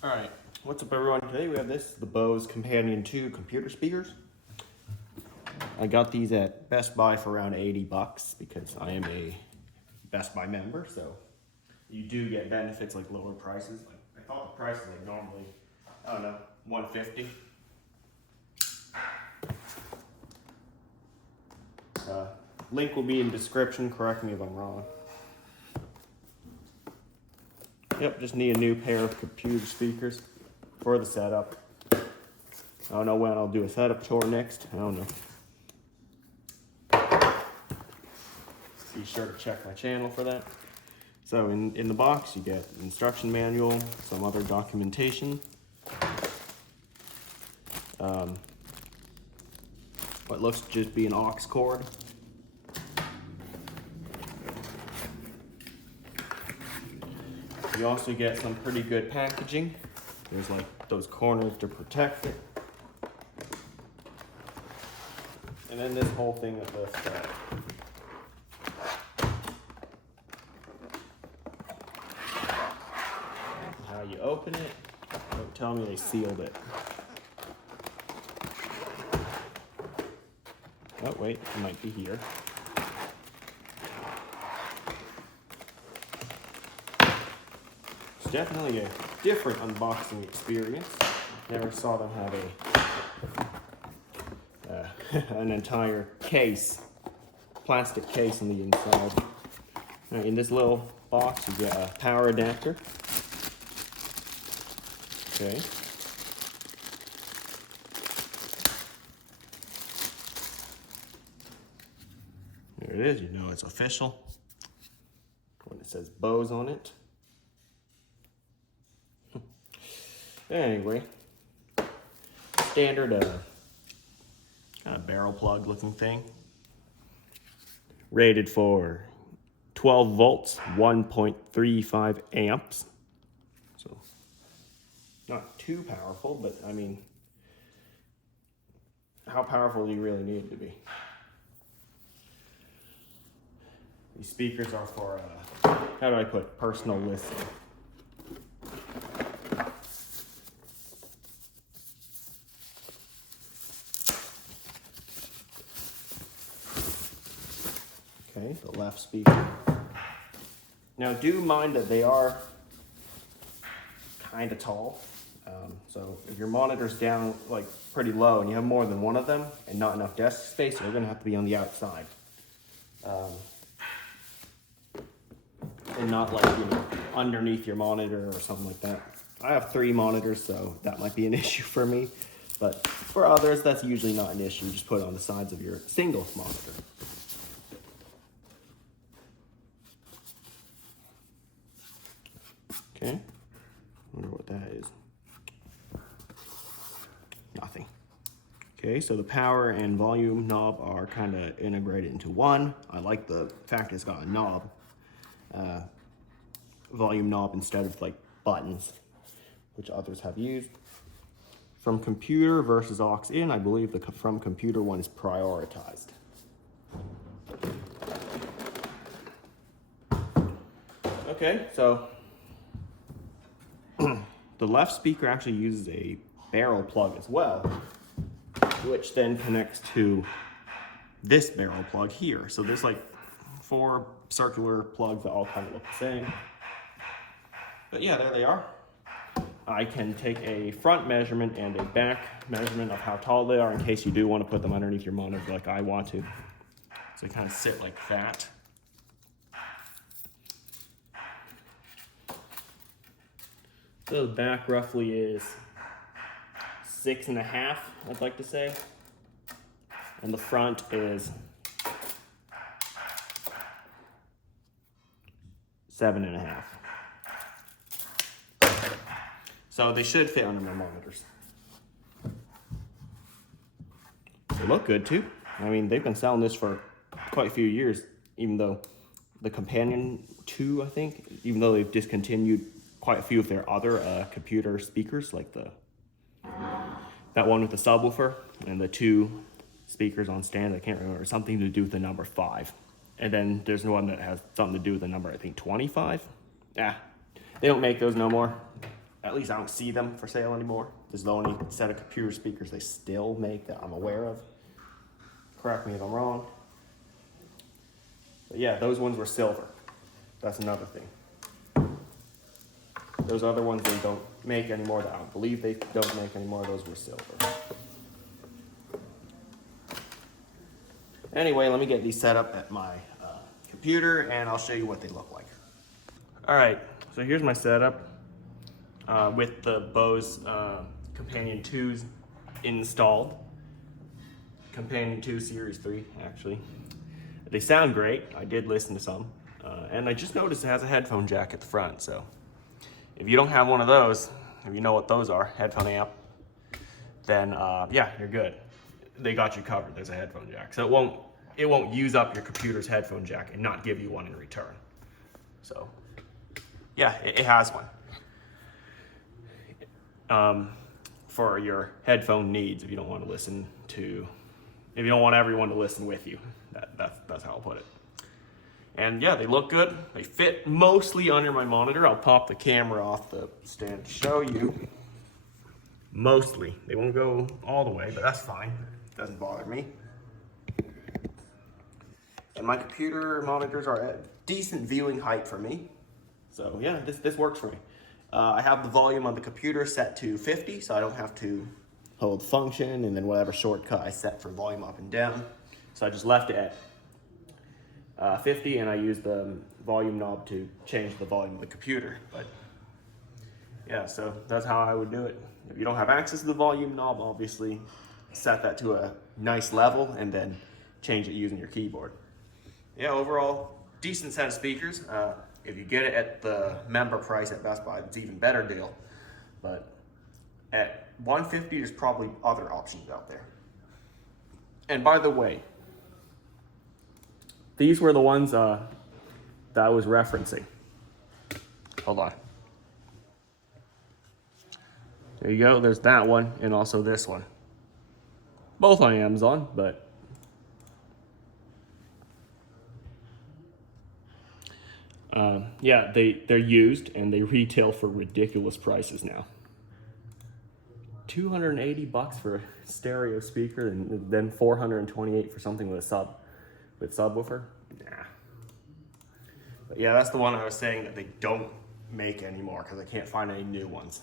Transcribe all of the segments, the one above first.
Alright, what's up everyone? Today we have the Bose Companion 2 computer speakers. I got these at Best Buy for around 80 bucks because I am a Best Buy member, so you do get benefits like lower prices. Like I thought the price was like normally, I don't know, 150. Link will be in description, correct me if I'm wrong. Yep, just need a new pair of computer speakers for the setup. I don't know when I'll do a setup tour next. I don't know. Be sure to check my channel for that. So in the box you get an instruction manual, some other documentation. What looks to just be an aux cord. You also get some pretty good packaging. There's like those corners to protect it. And then this whole thing that lifts up. How you open it. Don't tell me they sealed it. Oh wait, it might be here. It's definitely a different unboxing experience. Never saw them have an entire case, plastic case on the inside. Right, in this little box you get a power adapter. Okay. There it is, you know it's official. When it says Bose on it. Anyway, standard kind of barrel plug looking thing. Rated for 12 volts, 1.35 amps. So, not too powerful, but I mean, how powerful do you really need it to be? These speakers are for, how do I put it? Personal listening. Okay, the left speaker. Now do mind that they are kind of tall. So if your monitor's down like pretty low and you have more than one of them and not enough desk space, they're gonna have to be on the outside. And not like, you know, underneath your monitor or something like that. I have 3 monitors, so that might be an issue for me. But for others, that's usually not an issue. Just put it on the sides of your single monitor. Okay, wonder what that is. Nothing. Okay, so the power and volume knob are kind of integrated into one. I like the fact it's got a knob, volume knob instead of like buttons, which others have used. From computer versus aux in, I believe the from computer one is prioritized. Okay, so the left speaker actually uses a barrel plug as well, which then connects to this barrel plug here. So there's like 4 circular plugs that all kind of look the same. But yeah, there they are. I can take a front measurement and a back measurement of how tall they are in case you do want to put them underneath your monitor like I want to. So they kind of sit like that. So the back roughly is 6.5, I'd like to say. And the front is 7.5. So they should fit under my monitors. They look good too. I mean, they've been selling this for quite a few years, even though the Companion 2, I think, even though they've discontinued quite a few of their other computer speakers, like that one with the subwoofer and the 2 speakers on stand. I can't remember, something to do with the number 5. And then there's one that has something to do with the number, I think 25. Yeah, they don't make those no more. At least I don't see them for sale anymore. This is the only set of computer speakers they still make that I'm aware of. Correct me if I'm wrong. But yeah, those ones were silver. That's another thing. Those other ones they don't make anymore, that I don't believe they don't make anymore, those were silver. Anyway, let me get these set up at my computer and I'll show you what they look like. All right, so here's my setup with the Bose Companion 2s installed. Companion 2 Series 3, actually. They sound great. I did listen to some. And I just noticed it has a headphone jack at the front, so if you don't have one of those, if you know what those are, headphone amp, then yeah, you're good. They got you covered. There's a headphone jack. So it won't use up your computer's headphone jack and not give you one in return. So yeah, it has one. For your headphone needs, if you don't want to listen to, if you don't want everyone to listen with you, that's how I'll put it. And yeah, they look good. They fit mostly under my monitor. I'll pop the camera off the stand to show you. Mostly. They won't go all the way, but that's fine. It doesn't bother me. And my computer monitors are at decent viewing height for me. So yeah, this works for me. I have the volume on the computer set to 50, so I don't have to hold function and then whatever shortcut I set for volume up and down. So I just left it at 50 and I use the volume knob to change the volume of the computer. But yeah, so that's how I would do it. If you don't have access to the volume knob, obviously set that to a nice level and then change it using your keyboard. Yeah, overall, decent set of speakers. If you get it at the member price at Best Buy, it's an even better deal. But at $150, there's probably other options out there. And by the way, these were the ones that I was referencing. Hold on. There you go, there's that one and also this one. Both on Amazon, but yeah, they're used and they retail for ridiculous prices now. $280 for a stereo speaker and then $428 for something with a subwoofer. Nah. But yeah, that's the one I was saying that they don't make anymore because I can't find any new ones.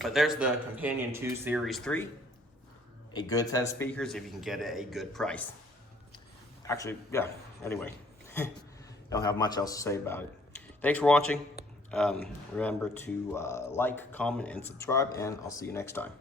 But there's the Companion 2 Series 3. A good set of speakers if you can get it at a good price. Actually, yeah, anyway. Don't have much else to say about it. Thanks for watching. Remember to like, comment, and subscribe, and I'll see you next time.